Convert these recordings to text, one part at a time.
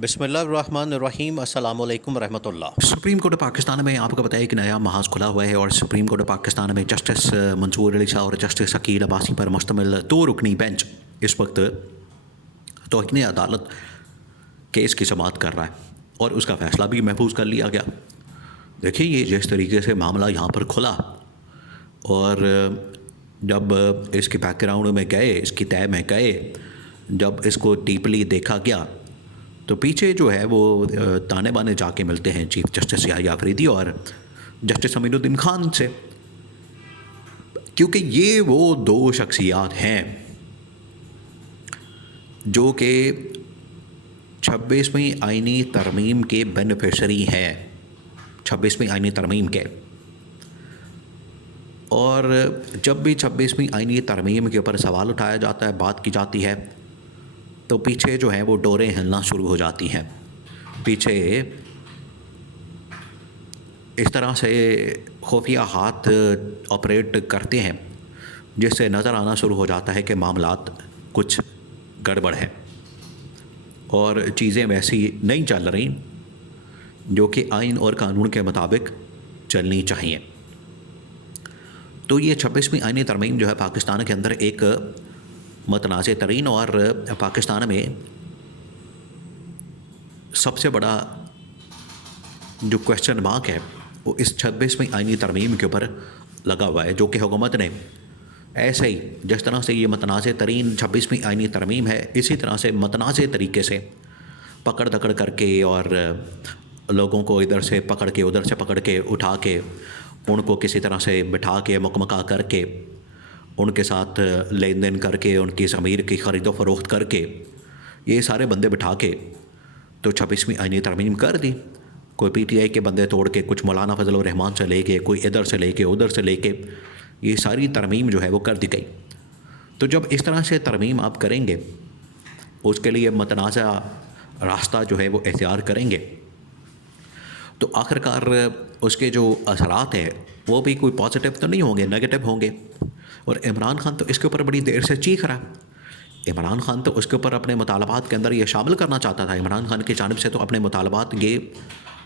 बिस्मिल्लाहिर्रहमानिर्रहीम अस्सलामु अलैकुम रहमतुल्लाह। सुप्रीम कोर्ट पाकिस्तान में आपको बताया एक नया महाज खुला हुआ है और सुप्रीम कोर्ट पाकिस्तान में जस्टिस मंसूर अली शाह और जस्टिस अकील अब्बासी पर मुश्तमिल 2 रुकनी बेंच इस वक्त तौहीन अदालत केस की समाअत कर रहा है और उसका फ़ैसला भी महफूज कर लिया गया। देखिए, ये जिस तरीके से मामला यहाँ पर खुला और जब इसके बैकग्राउंड में गए, इसकी तय में गए, जब इसको डीपली देखा गया तो पीछे जो है वो ताने बाने जाके मिलते हैं चीफ जस्टिस याहिया अफरीदी और जस्टिस अमीनुद्दीन खान से, क्योंकि ये वो 2 शख्सियात हैं जो कि 26वीं आईनी तरमीम के बेनिफिशरी हैं, 26वीं आईनी तरमीम के। और जब भी 26वीं आईनी तरमीम के ऊपर सवाल उठाया जाता है, बात की जाती है, तो पीछे जो है वो डोरें हिलना शुरू हो जाती हैं। पीछे इस तरह से खुफिया हाथ ऑपरेट करते हैं जिससे नज़र आना शुरू हो जाता है कि मामलात कुछ गड़बड़ है और चीज़ें वैसी नहीं चल रही जो कि आइन और कानून के मुताबिक चलनी चाहिए। तो ये 26वीं आईनी तरमीम जो है पाकिस्तान के अंदर एक मतनाज़ तरीन और पाकिस्तान में सबसे बड़ा जो क्वेश्चन मार्क है वो इस 26वीं आईनी तरमीम के ऊपर लगा हुआ है, जो कि हुकूमत ने ऐसे ही जिस तरह से ये मतनाज़ तरीन 26वीं आईनी तरमीम है, इसी तरह से मतनाज़ तरीके से पकड़ दकड़ करके और लोगों को इधर से पकड़ के उधर से पकड़ के उठा के उनको किसी तरह से बिठा के मकमका करके उनके साथ लेन देन करके उनकी ज़मीर की ख़रीदो फ़रोख्त करके ये सारे बंदे बिठा के तो 26वीं आईनी तरमीम कर दी। कोई पीटीआई के बंदे तोड़ के, कुछ मौलाना फजल रहमान से लेके, कोई इधर से लेके उधर से लेके, ये सारी तरमीम जो है वो कर दी गई। तो जब इस तरह से तरमीम आप करेंगे, उसके लिए मतनाज़ा रास्ता जो है वो इख्तियार करेंगे, तो आखिरकार उसके जो असरात हैं वो भी कोई पॉजिटिव तो नहीं होंगे, नेगेटिव होंगे। और इमरान खान तो इसके ऊपर बड़ी देर से चीख रहा है। इमरान खान तो उसके ऊपर अपने मुतालबात के अंदर ये शामिल करना चाहता था। इमरान खान की जानिब से तो अपने मुतालबात ये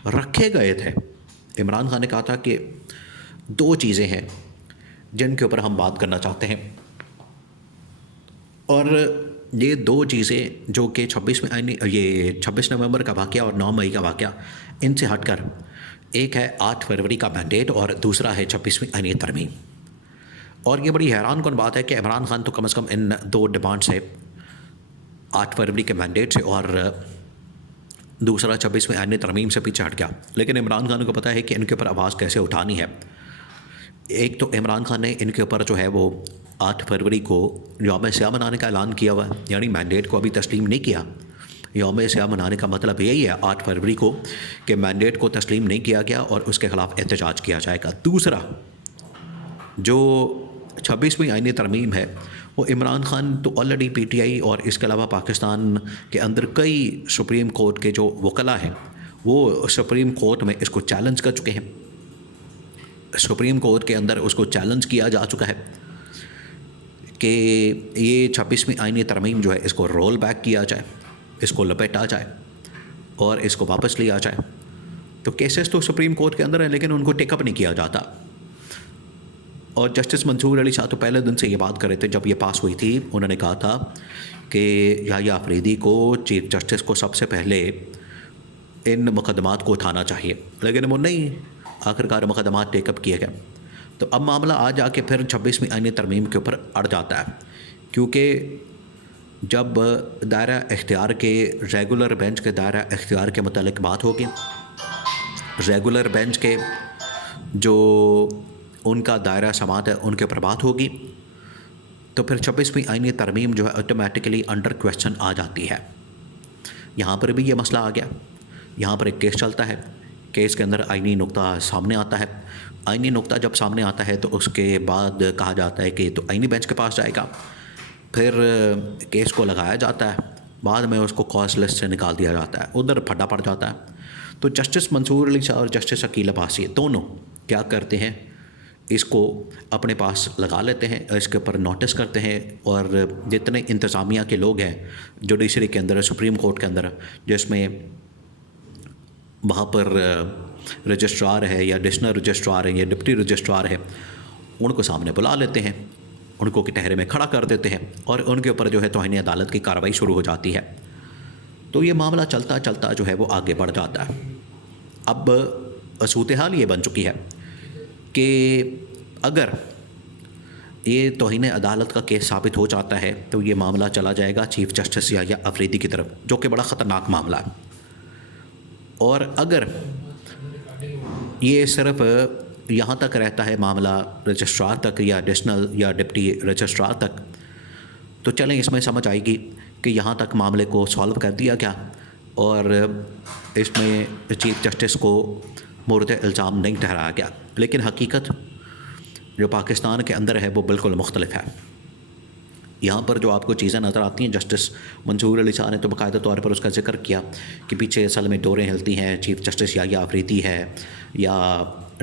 रखे गए थे। इमरान खान ने कहा था कि 2 चीज़ें हैं जिनके ऊपर हम बात करना चाहते हैं, और ये 2 चीज़ें जो कि 26 नवंबर का वाक़या और 9 मई का वाक़या, इनसे हटकर एक है 8 फरवरी का मैंडेट और दूसरा है 26वीं आईनी तरमीम। और ये बड़ी हैरान कौन बात है कि इमरान खान तो कम से कम इन 2 डिमांड से, 8 फरवरी के मैंडेट से और दूसरा 26वीं आईनी तरमीम से पीछे हट गया। लेकिन इमरान खान को पता है कि इनके ऊपर आवाज़ कैसे उठानी है। एक तो इमरान खान ने इनके ऊपर जो है वो 8 फरवरी को यौम स्याह मनाने का ऐलान किया हुआ है, यानी मैंडेट को अभी तस्लीम नहीं किया। यौम स्याह मनाने का मतलब यही है 8 फरवरी को कि मैंडेट को तस्लीम नहीं किया गया और उसके ख़िलाफ़ एहतजाज किया जाएगा। दूसरा, जो 26वीं आईनी तरमीम है वो इमरान खान तो ऑलरेडी पीटीआई और इसके अलावा पाकिस्तान के अंदर कई सुप्रीम कोर्ट के जो वकला हैं वो सुप्रीम कोर्ट में इसको चैलेंज कर चुके हैं। सुप्रीम कोर्ट के अंदर उसको चैलेंज किया जा चुका है कि ये 26वीं आईनी तरमीम जो है इसको रोल बैक किया जाए, इसको लपेटा जाए और इसको वापस लिया जाए। तो केसेस तो सुप्रीम कोर्ट के अंदर हैं लेकिन उनको टेकअप नहीं किया जाता। और जस्टिस मंसूर अली शाह तो पहले दिन से ये बात कर रहे थे, जब ये पास हुई थी उन्होंने कहा था कि याहिया अफरीदी को, चीफ जस्टिस को सबसे पहले इन मुकदमात को उठाना चाहिए, लेकिन वो नहीं, आखिरकार मुकदमात टेकअप किए गए। तो अब मामला आ जाके फिर 26वीं आईनी तरमीम के ऊपर अड़ जाता है, क्योंकि जब दायरा इख्तियार के, रेगुलर बेंच के दायरा इख्तियार के मुतालिक बात होगी, रेगुलर बेंच के जो उनका दायरा समात है उनके ऊपर बात होगी, तो फिर 26वीं आईनी तरमीम जो है ऑटोमेटिकली अंडर क्वेश्चन आ जाती है। यहाँ पर भी ये मसला आ गया। यहाँ पर एक केस चलता है, केस के अंदर आईनी नुक्ता सामने आता है। आईनी नुक्ता जब सामने आता है तो उसके बाद कहा जाता है कि तो आईनी बेंच के पास जाएगा, फिर केस को लगाया जाता है, बाद में उसको कॉज लिस्ट से निकाल दिया जाता है, उधर फटा पड़ जाता है। तो जस्टिस मंसूर अली शाह और जस्टिस अकील अब्बासी दोनों क्या करते हैं, इसको अपने पास लगा लेते हैं, इसके ऊपर नोटिस करते हैं, और जितने इंतज़ामिया के लोग हैं जुडिशरी के अंदर, सुप्रीम कोर्ट के अंदर, जिसमें वहाँ पर रजिस्ट्रार है या एडिशनल रजिस्ट्रार है या डिप्टी रजिस्ट्रार है, उनको सामने बुला लेते हैं, उनको कटहरे में खड़ा कर देते हैं और उनके ऊपर जो है तौहीन अदालत की कार्रवाई शुरू हो जाती है। तो ये मामला चलता चलता जो है वो आगे बढ़ जाता है। अब सूरत हाल ये बन चुकी है कि अगर ये तौहीन अदालत का केस साबित हो जाता है तो ये मामला चला जाएगा चीफ जस्टिस या अफरीदी की तरफ, जो कि बड़ा ख़तरनाक मामला है। और अगर ये सिर्फ यहाँ तक रहता है मामला रजिस्ट्रार तक या एडिशनल या डिप्टी रजिस्ट्रार तक, तो चलें इसमें समझ आएगी कि यहाँ तक मामले को सॉल्व कर दिया गया और इसमें चीफ जस्टिस को मुर्द इल्ज़ाम नहीं ठहराया गया। लेकिन हकीकत जो पाकिस्तान के अंदर है वो बिल्कुल मुख्तलिफ है। यहाँ पर जो आपको चीज़ें नज़र आती हैं, जस्टिस मंसूर अली शाह ने तो बाकायदा तौर पर उसका जिक्र किया कि पीछे असल में डोरें हिलती हैं, चीफ जस्टिस या अफरीदी है, या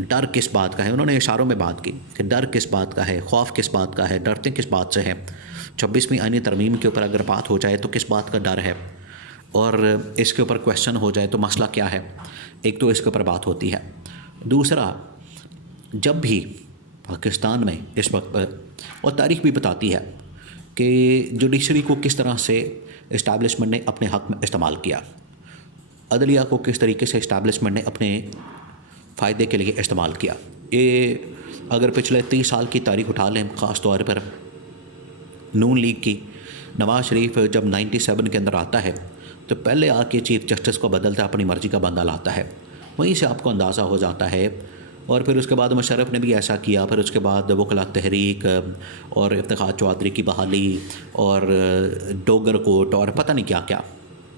डर किस बात का है। उन्होंने इशारों में बात की कि डर किस बात का है, खौफ किस बात का है, डरते किस बात से है। 26वीं आईनी तरमीम के ऊपर अगर बात हो जाए तो किस बात का डर है, और इसके ऊपर क्वेश्चन हो जाए तो मसला क्या है। एक तो इसके ऊपर बात होती है। दूसरा, जब भी पाकिस्तान में इस वक्त, और तारीख भी बताती है कि जुडिशरी को किस तरह से इस्टेब्लिशमेंट ने अपने हक़ में इस्तेमाल किया, अदलिया को किस तरीके से इस्टेब्लिशमेंट ने अपने फ़ायदे के लिए इस्तेमाल किया। ये अगर पिछले 30 साल की तारीख उठा लें, ख़ास तौर पर नून लीग की, नवाज़ शरीफ जब 97 के अंदर आता है तो पहले आके चीफ जस्टिस को बदलता, अपनी मर्ज़ी का बंदा लाता है। वहीं से आपको अंदाज़ा हो जाता है। और फिर उसके बाद मुशर्रफ ने भी ऐसा किया। फिर उसके बाद वकला तहरीक और इफ्तिखार चौधरी की बहाली और डोगर कोट और पता नहीं क्या क्या,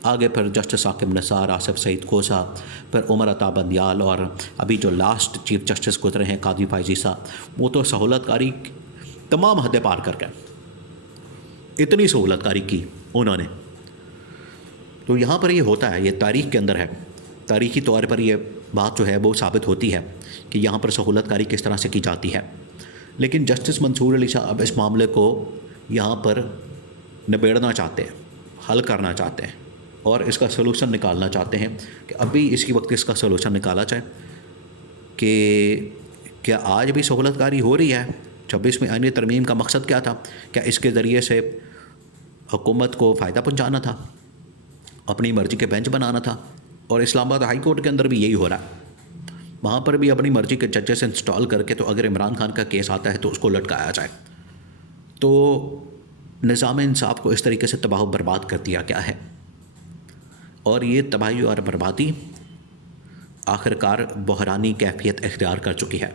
आगे फिर जस्टिस साकिब निसार, आसिफ सईद कोसा, फिर उमर अता बंदियाल, और अभी जो लास्ट चीफ जस्टिस गुजरे हैं कादी फायजी साहब, वो तो सहूलतकारी तमाम हदें पार कर गए। इतनी सहूलतकारी की उन्होंने। तो यहाँ पर ये होता है, ये तारीख़ के अंदर है, तारीख़ी तौर पर ये बात जो है वो साबित होती है कि यहाँ पर सहूलतकारी किस तरह से की जाती है। लेकिन जस्टिस मंसूर अली शाह अब इस मामले को यहाँ पर निबेड़ना चाहते हैं, हल करना चाहते हैं और इसका सलूशन निकालना चाहते हैं कि अभी इसी वक्त इसका सलूशन निकाला जाए कि क्या आज भी सहूलतकारी हो रही है। 26वीं आईनी तरमीम का मकसद क्या था? क्या इसके ज़रिए से हुकूमत को फ़ायदा पहुँचाना था, अपनी मर्ज़ी के बेंच बनाना था? और इस्लामाबाद हाई कोर्ट के अंदर भी यही हो रहा है। वहाँ पर भी अपनी मर्ज़ी के जजेस इंस्टॉल करके, तो अगर इमरान खान का केस आता है तो उसको लटकाया जाए। तो निज़ाम इंसाफ को इस तरीके से तबाह बर्बाद कर दिया गया है। और ये तबाही और बर्बादी आखिरकार बहरानी कैफियत इख्तियार कर चुकी है।